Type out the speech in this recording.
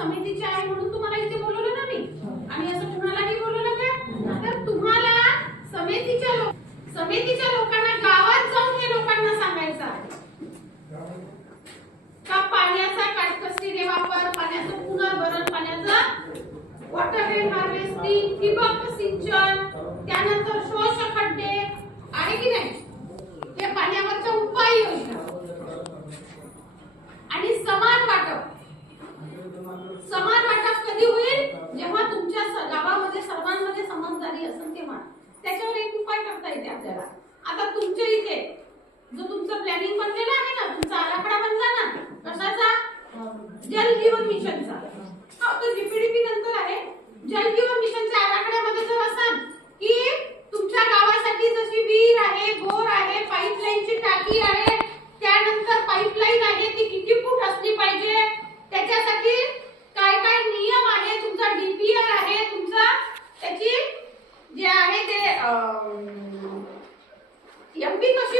समितीचे आहे म्हणून तुम्हाला इथे बोलवलं ना मी? आणि असं कुणालाही बोलवलं का? तर तुम्हाला समितीच्या लोक समितीच्या लोकांना गावात जाऊन हे लोकांना सांगायचं आहे. का पाण्याचा काटकसरीने वापर पाण्याचं पुनर्भरण पाण्याचं वॉटर रेन हार्वेस्टिंग ठिबक येते आपल्याला. आता तुमच्या इथे जो तुमचं प्लॅनिंग बनलेलं आहे ना तुमचा आराखडा बनला ना कशाचा? जल जीवन मिशनचा. हा तो जीपीडीपी नंतर आहे. जल जीवन जे आहे ते एमपी कशी बनलेली